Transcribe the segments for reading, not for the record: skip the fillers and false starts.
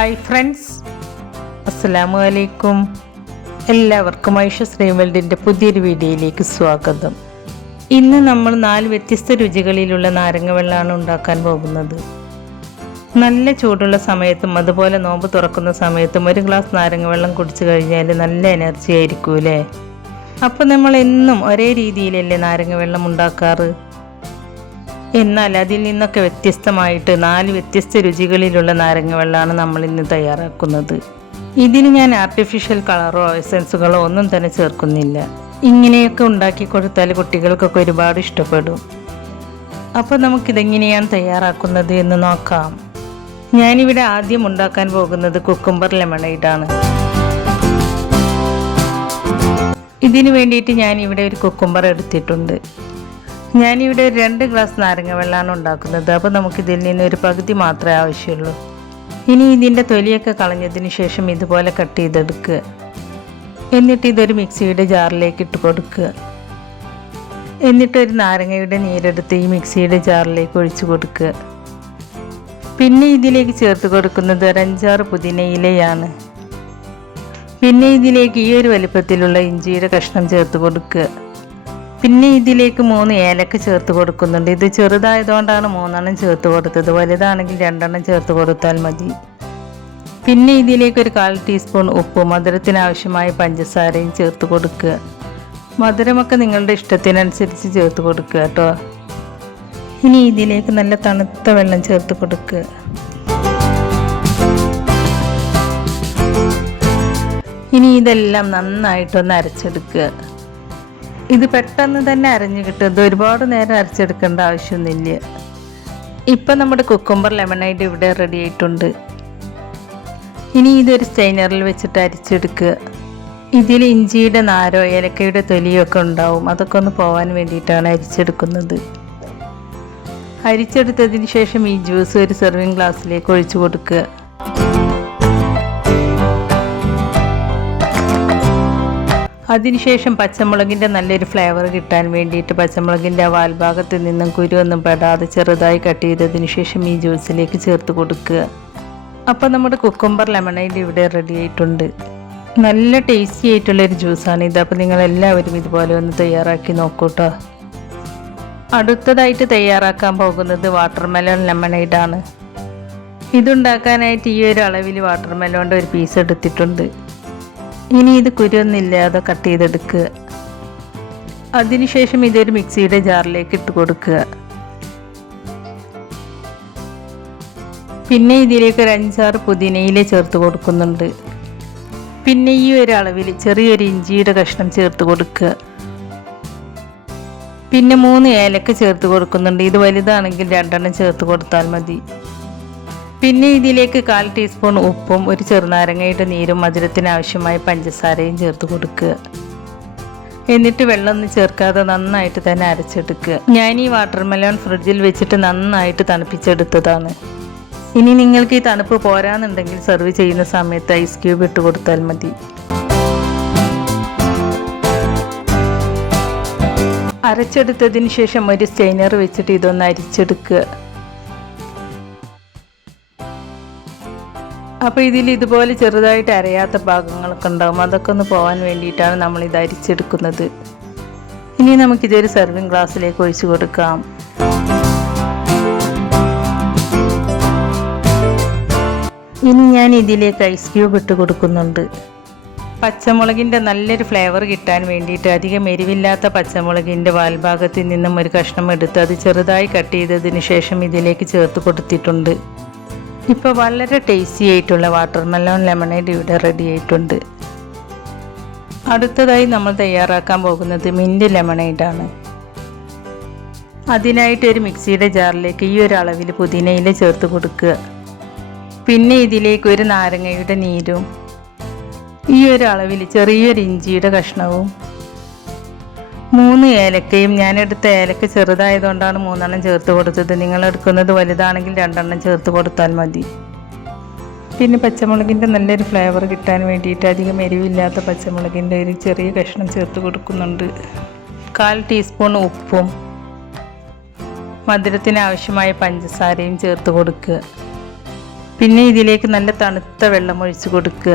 Hi friends, അസ്സലാമു അലൈക്കും. എല്ലാവർക്കും ഐഷ വേൾഡിൻ്റെ പുതിയൊരു വീഡിയോയിലേക്ക് സ്വാഗതം. ഇന്ന് നമ്മൾ 4 വ്യത്യസ്ത രുചികളിലുള്ള നാരങ്ങ വെള്ളമാണ് ഉണ്ടാക്കാൻ പോകുന്നത്. നല്ല ചൂടുള്ള സമയത്തും അതുപോലെ നോമ്പ് തുറക്കുന്ന സമയത്തും ഒരു ഗ്ലാസ് നാരങ്ങ വെള്ളം കുടിച്ചു കഴിഞ്ഞാൽ നല്ല എനർജി ആയിരിക്കൂലേ. അപ്പോൾ നമ്മൾ എന്നും ഒരേ രീതിയിലല്ലേ നാരങ്ങ വെള്ളം ഉണ്ടാക്കാറ്. എന്നാൽ അതിൽ നിന്നൊക്കെ വ്യത്യസ്തമായിട്ട് 4 വ്യത്യസ്ത രുചികളിലുള്ള നാരങ്ങ വെള്ളമാണ് നമ്മൾ ഇന്ന് തയ്യാറാക്കുന്നത്. ഇതിന് ഞാൻ ആർട്ടിഫിഷ്യൽ കളറോ എസൻസുകളോ ഒന്നും തന്നെ ചേർക്കുന്നില്ല. ഇങ്ങനെയൊക്കെ ഉണ്ടാക്കി കൊടുത്താൽ കുട്ടികൾക്കൊക്കെ ഒരുപാട് ഇഷ്ടപ്പെടും. അപ്പോൾ നമുക്കിതെങ്ങനെയാണ് തയ്യാറാക്കുന്നത് എന്ന് നോക്കാം. ഞാനിവിടെ ആദ്യം ഉണ്ടാക്കാൻ പോകുന്നത് കുക്കുംബർ ലെമണേഡാണ്. ഇതിന് വേണ്ടിയിട്ട് ഞാനിവിടെ ഒരു കുക്കുംബർ എടുത്തിട്ടുണ്ട്. ഞാനിവിടെ 2 ഗ്ലാസ് നാരങ്ങ വെള്ളമാണ് ഉണ്ടാക്കുന്നത്. അപ്പോൾ നമുക്കിതിൽ നിന്ന് ഒരു പകുതി മാത്രമേ ആവശ്യമുള്ളൂ. ഇനി ഇതിൻ്റെ തൊലിയൊക്കെ കളഞ്ഞതിന് ശേഷം ഇതുപോലെ കട്ട് ചെയ്തെടുക്കുക. എന്നിട്ട് ഇതൊരു മിക്സിയുടെ ജാറിലേക്ക് ഇട്ട് കൊടുക്കുക. എന്നിട്ട് ഒരു നാരങ്ങയുടെ നീരെടുത്ത് ഈ മിക്സിയുടെ ജാറിലേക്ക് ഒഴിച്ചു കൊടുക്കുക. പിന്നെ ഇതിലേക്ക് ചേർത്ത് കൊടുക്കുന്നത് ഒരു 5-6 പുതിനയിലയാണ്. പിന്നെ ഇതിലേക്ക് ഈ ഒരു വലിപ്പത്തിലുള്ള ഇഞ്ചിയുടെ കഷ്ണം ചേർത്ത് കൊടുക്കുക. പിന്നെ ഇതിലേക്ക് 3 ഏലക്ക ചേർത്ത് കൊടുക്കുന്നുണ്ട്. ഇത് ചെറുതായതുകൊണ്ടാണ് 3 ചേർത്ത് കൊടുത്തത്. വലുതാണെങ്കിൽ 2 ചേർത്ത് കൊടുത്താൽ മതി. പിന്നെ ഇതിലേക്ക് ഒരു 1/4 ടീസ്പൂൺ ഉപ്പും മധുരത്തിനാവശ്യമായ പഞ്ചസാരയും ചേർത്ത് കൊടുക്കുക. മധുരമൊക്കെ നിങ്ങളുടെ ഇഷ്ടത്തിനനുസരിച്ച് ചേർത്ത് കൊടുക്കുക കേട്ടോ. ഇനി ഇതിലേക്ക് നല്ല തണുത്ത വെള്ളം ചേർത്ത് കൊടുക്കുക. ഇനി ഇതെല്ലാം നന്നായിട്ടൊന്ന് അരച്ചെടുക്കുക. ഇത് പെട്ടെന്ന് തന്നെ അരഞ്ഞു കിട്ടും. ഇത് ഒരുപാട് നേരം അരച്ചെടുക്കേണ്ട ആവശ്യമൊന്നുമില്ല. ഇപ്പം നമ്മുടെ കുക്കുംബർ ലെമണേഡ് ഇവിടെ റെഡി ആയിട്ടുണ്ട്. ഇനി ഇതൊരു സ്റ്റെയിനറിൽ വെച്ചിട്ട് അരിച്ചെടുക്കുക. ഇതിൽ ഇഞ്ചിയുടെ നാരോ ഏലക്കയുടെ തൊലിയോ ഒക്കെ ഉണ്ടാവും. അതൊക്കെ ഒന്ന് പോകാൻ വേണ്ടിയിട്ടാണ് അരിച്ചെടുക്കുന്നത്. അരിച്ചെടുത്തതിന് ശേഷം ഈ ജ്യൂസ് ഒരു സെർവിങ് ഗ്ലാസ്സിലേക്ക് ഒഴിച്ചു കൊടുക്കുക. അതിനുശേഷം പച്ചമുളകിൻ്റെ നല്ലൊരു ഫ്ലേവർ കിട്ടാൻ വേണ്ടിയിട്ട് പച്ചമുളകിൻ്റെ വാൽഭാഗത്ത് നിന്നും കുരുവൊന്നും പെടാതെ ചെറുതായി കട്ട് ചെയ്തതിന് ശേഷം ഈ ജ്യൂസിലേക്ക് ചേർത്ത് കൊടുക്കുക. അപ്പോൾ നമ്മുടെ കുക്കുംബർ ലെമണേഡ് ഇവിടെ റെഡി ആയിട്ടുണ്ട്. നല്ല ടേസ്റ്റി ആയിട്ടുള്ളൊരു ജ്യൂസാണ് ഇത്. അപ്പോൾ നിങ്ങളെല്ലാവരും ഇതുപോലെ ഒന്ന് തയ്യാറാക്കി നോക്കൂട്ടോ. അടുത്തതായിട്ട് തയ്യാറാക്കാൻ പോകുന്നത് വാട്ടർമെലോൺ ലെമണേഡാണ്. ഇതുണ്ടാക്കാനായിട്ട് ഈ ഒരു അളവിൽ വാട്ടർമെലോണിൻ്റെ ഒരു പീസ് എടുത്തിട്ടുണ്ട്. ഇനി ഇത് കുരുവൊന്നുമില്ലാതെ കട്ട് ചെയ്തെടുക്കുക. അതിനുശേഷം ഇതൊരു മിക്സിയുടെ ജാറിലേക്ക് ഇട്ട് കൊടുക്കുക. പിന്നെ ഇതിലേക്ക് ഒരു 5-6 പുതിനയില ചേർത്ത് കൊടുക്കുന്നുണ്ട്. പിന്നെ ഈ ഒരു അളവിൽ ചെറിയൊരു ഇഞ്ചിയുടെ കഷ്ണം ചേർത്ത് കൊടുക്കുക. പിന്നെ 3 ഏലക്ക ചേർത്ത് കൊടുക്കുന്നുണ്ട്. ഇത് വലുതാണെങ്കിൽ 2 ചേർത്ത് കൊടുത്താൽ മതി. പിന്നെ ഇതിലേക്ക് 1/4 ടീസ്പൂൺ ഉപ്പും ഒരു ചെറുനാരങ്ങയുടെ നീരും മധുരത്തിനാവശ്യമായ പഞ്ചസാരയും ചേർത്ത് കൊടുക്കുക. എന്നിട്ട് വെള്ളമൊന്നും ചേർക്കാതെ നന്നായിട്ട് തന്നെ അരച്ചെടുക്കുക. ഞാൻ ഈ വാട്ടർമെലോൺ ഫ്രിഡ്ജിൽ വെച്ചിട്ട് നന്നായിട്ട് തണുപ്പിച്ചെടുത്തതാണ്. ഇനി നിങ്ങൾക്ക് ഈ തണുപ്പ് പോരാന്നുണ്ടെങ്കിൽ സെർവ് ചെയ്യുന്ന സമയത്ത് ഐസ് ക്യൂബ് ഇട്ട് കൊടുത്താൽ മതി. അരച്ചെടുത്തതിന് ശേഷം ഒരു സ്റ്റെയിനർ വെച്ചിട്ട് ഇതൊന്ന് അരിച്ചെടുക്കുക. അപ്പോൾ ഇതിൽ ഇതുപോലെ ചെറുതായിട്ട് അരയാത്ത ഭാഗങ്ങളൊക്കെ ഉണ്ടാകും. അതൊക്കെ ഒന്ന് പോകാൻ വേണ്ടിയിട്ടാണ് നമ്മൾ ഇത് അരിച്ചെടുക്കുന്നത്. ഇനി നമുക്കിതൊരു സെർവിങ് ഗ്ലാസ്സിലേക്ക് ഒഴിച്ചു കൊടുക്കാം. ഇനി ഞാൻ ഇതിലേക്ക് ഐസ് ക്യൂബ് ഇട്ട് കൊടുക്കുന്നുണ്ട്. പച്ചമുളകിൻ്റെ നല്ലൊരു ഫ്ലേവർ കിട്ടാൻ വേണ്ടിയിട്ട് അധികം എരിവില്ലാത്ത പച്ചമുളകിൻ്റെ വാൽഭാഗത്തിൽ നിന്നും ഒരു കഷ്ണം എടുത്ത് അത് ചെറുതായി കട്ട് ചെയ്തതിന് ശേഷം ഇതിലേക്ക് ചേർത്ത് കൊടുത്തിട്ടുണ്ട്. ഇപ്പോൾ വളരെ ടേസ്റ്റി ആയിട്ടുള്ള വാട്ടർമെലോൺ ലെമണേഡ് ഇവിടെ റെഡി ആയിട്ടുണ്ട്. അടുത്തതായി നമ്മൾ തയ്യാറാക്കാൻ പോകുന്നത് മിൻറ്റ് ലെമണേഡാണ്. അതിനായിട്ട് ഒരു മിക്സിയുടെ ജാറിലേക്ക് ഈ ഒരു അളവിൽ പുതിനയില ചേർത്ത് കൊടുക്കുക. പിന്നെ ഇതിലേക്ക് ഒരു നാരങ്ങയുടെ നീരും ഈ ഒരു അളവിൽ ചെറിയൊരു ഇഞ്ചിയുടെ കഷ്ണവും 3 ഏലക്കയും, ഞാനെടുത്ത ഏലക്ക ചെറുതായതുകൊണ്ടാണ് 3 ചേർത്ത് കൊടുത്തത്. നിങ്ങളെടുക്കുന്നത് വലുതാണെങ്കിൽ 2 ചേർത്ത് കൊടുത്താൽ മതി. പിന്നെ പച്ചമുളകിൻ്റെ നല്ലൊരു ഫ്ലേവർ കിട്ടാൻ വേണ്ടിയിട്ട് അധികം എരിവില്ലാത്ത പച്ചമുളകിൻ്റെ ഒരു ചെറിയ കഷ്ണം ചേർത്ത് കൊടുക്കുന്നുണ്ട്. 1/4 ടീസ്പൂൺ ഉപ്പും മധുരത്തിന് ആവശ്യമായ പഞ്ചസാരയും ചേർത്ത് കൊടുക്കുക. പിന്നെ ഇതിലേക്ക് നല്ല തണുത്ത വെള്ളം ഒഴിച്ച് കൊടുക്കുക.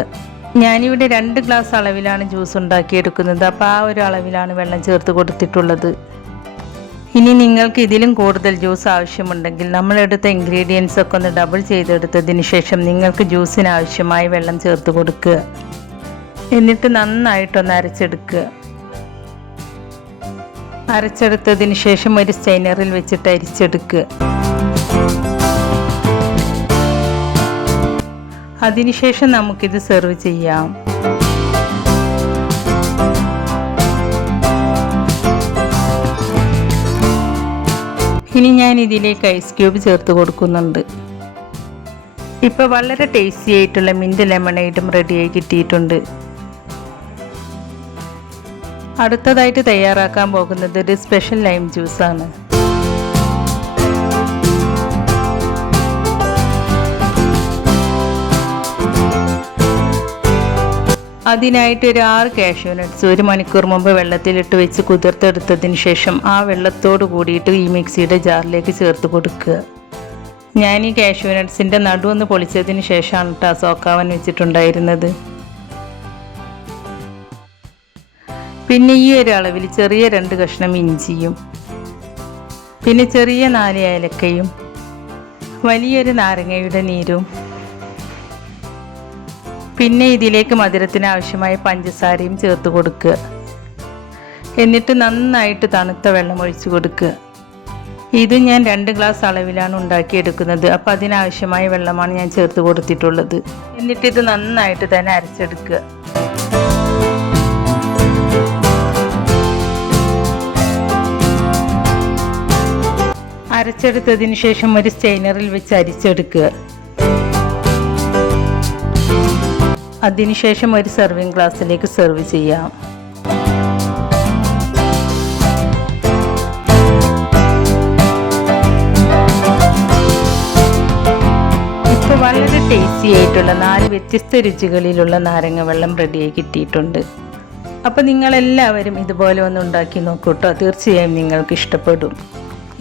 ഞാനിവിടെ 2 ഗ്ലാസ് അളവിലാണ് ജ്യൂസ് ഉണ്ടാക്കിയെടുക്കുന്നത്. അപ്പോൾ ആ ഒരു അളവിലാണ് വെള്ളം ചേർത്ത് കൊടുത്തിട്ടുള്ളത്. ഇനി നിങ്ങൾക്ക് ഇതിലും കൂടുതൽ ജ്യൂസ് ആവശ്യമുണ്ടെങ്കിൽ നമ്മളെടുത്ത ഇൻഗ്രീഡിയൻസ് ഒക്കെ ഒന്ന് ഡബിൾ ചെയ്തെടുത്തതിന് ശേഷം നിങ്ങൾക്ക് ജ്യൂസിന് ആവശ്യമായ വെള്ളം ചേർത്ത് കൊടുക്കുക. എന്നിട്ട് നന്നായിട്ടൊന്ന് അരച്ചെടുക്കുക. അരച്ചെടുത്തതിന് ശേഷം ഒരു സ്റ്റെയിനറിൽ വെച്ചിട്ട് അരിച്ചെടുക്കുക. അതിനുശേഷം നമുക്കിത് സെർവ് ചെയ്യാം. ഇനി ഞാൻ ഇതിലേക്ക് ഐസ് ക്യൂബ് ചേർത്ത് കൊടുക്കുന്നുണ്ട്. ഇപ്പോൾ വളരെ ടേസ്റ്റി ആയിട്ടുള്ള മിൻറ്റ് ലെമണേഡും റെഡിയായി കിട്ടിയിട്ടുണ്ട്. അടുത്തതായിട്ട് തയ്യാറാക്കാൻ പോകുന്നത് ഒരു സ്പെഷ്യൽ ലൈം ജ്യൂസാണ്. അതിനായിട്ട് ഒരു 6 കാഷ്യൂ നട്ട്സ് 1 മണിക്കൂർ മുമ്പ് വെള്ളത്തിലിട്ട് വെച്ച് കുതിർത്തെടുത്തതിന് ശേഷം ആ വെള്ളത്തോട് കൂടിയിട്ട് ഈ മിക്സിയുടെ ജാറിലേക്ക് ചേർത്ത് കൊടുക്കുക. ഞാൻ ഈ കാഷ്യൂ നട്ട്സിൻ്റെ നടുവൊന്ന് പൊളിച്ചതിന് ശേഷമാണ് കേട്ടോ സോക്കാവാൻ വെച്ചിട്ടുണ്ടായിരുന്നത്. പിന്നെ ഈ ഒരു അളവിൽ ചെറിയ 2 കഷ്ണം ഇഞ്ചിയും പിന്നെ ചെറിയ 4 ഏലക്കയും വലിയൊരു നാരങ്ങയുടെ നീരും പിന്നെ ഇതിലേക്ക് മധുരത്തിന് ആവശ്യമായ പഞ്ചസാരയും ചേർത്ത് കൊടുക്കുക. എന്നിട്ട് നന്നായിട്ട് തണുത്ത വെള്ളം ഒഴിച്ച് കൊടുക്കുക. ഇത് ഞാൻ 2 ഗ്ലാസ് അളവിലാണ് ഉണ്ടാക്കിയെടുക്കുന്നത്. അപ്പോൾ അതിനാവശ്യമായ വെള്ളമാണ് ഞാൻ ചേർത്ത് കൊടുത്തിട്ടുള്ളത്. എന്നിട്ട് ഇത് നന്നായിട്ട് തന്നെ അരച്ചെടുക്കുക. അരച്ചെടുത്തതിന് ശേഷം ഒരു സ്റ്റെയിനറിൽ വെച്ച് അരിച്ചെടുക്കുക. അതിനുശേഷം ഒരു സെർവിങ് ഗ്ലാസ്സിലേക്ക് സെർവ് ചെയ്യാം. ഇപ്പോൾ വളരെ ടേസ്റ്റി ആയിട്ടുള്ള 4 വ്യത്യസ്ത രുചികളിലുള്ള നാരങ്ങ വെള്ളം റെഡിയായി കിട്ടിയിട്ടുണ്ട്. അപ്പോൾ നിങ്ങളെല്ലാവരും ഇതുപോലെ ഒന്ന് ഉണ്ടാക്കി നോക്കൂട്ടോ. തീർച്ചയായും നിങ്ങൾക്ക് ഇഷ്ടപ്പെടും.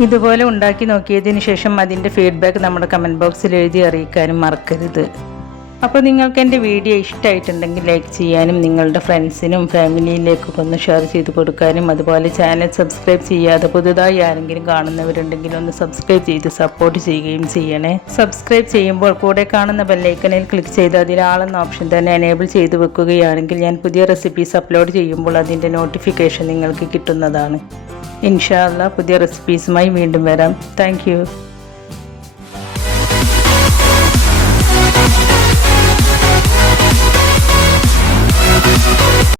ഇതുപോലെ ഉണ്ടാക്കി നോക്കിയതിന് ശേഷം അതിൻ്റെ ഫീഡ്ബാക്ക് നമ്മുടെ കമൻറ്റ് ബോക്സിൽ എഴുതി അറിയിക്കാനും മറക്കരുത്. അപ്പോൾ നിങ്ങൾക്ക് എൻ്റെ വീഡിയോ ഇഷ്ടമായിട്ടുണ്ടെങ്കിൽ ലൈക്ക് ചെയ്യാനും നിങ്ങളുടെ ഫ്രണ്ട്സിനും ഫാമിലിയിലേക്കൊക്കെ ഒന്ന് ഷെയർ ചെയ്ത് കൊടുക്കാനും അതുപോലെ ചാനൽ സബ്സ്ക്രൈബ് ചെയ്യാതെ പുതുതായി ആരെങ്കിലും കാണുന്നവരുണ്ടെങ്കിൽ ഒന്ന് സബ്സ്ക്രൈബ് ചെയ്ത് സപ്പോർട്ട് ചെയ്യുകയും ചെയ്യണേ. സബ്സ്ക്രൈബ് ചെയ്യുമ്പോൾ കൂടെ കാണുന്ന ബെല്ലൈക്കണിൽ ക്ലിക്ക് ചെയ്ത് അതിലാളെന്ന ഓപ്ഷൻ തന്നെ എനേബിൾ ചെയ്ത് വെക്കുകയാണെങ്കിൽ ഞാൻ പുതിയ റെസിപ്പീസ് അപ്ലോഡ് ചെയ്യുമ്പോൾ അതിൻ്റെ നോട്ടിഫിക്കേഷൻ നിങ്ങൾക്ക് കിട്ടുന്നതാണ്. ഇൻഷാ അല്ലാഹ് പുതിയ റെസിപ്പീസുമായി വീണ്ടും വരാം. Thank you.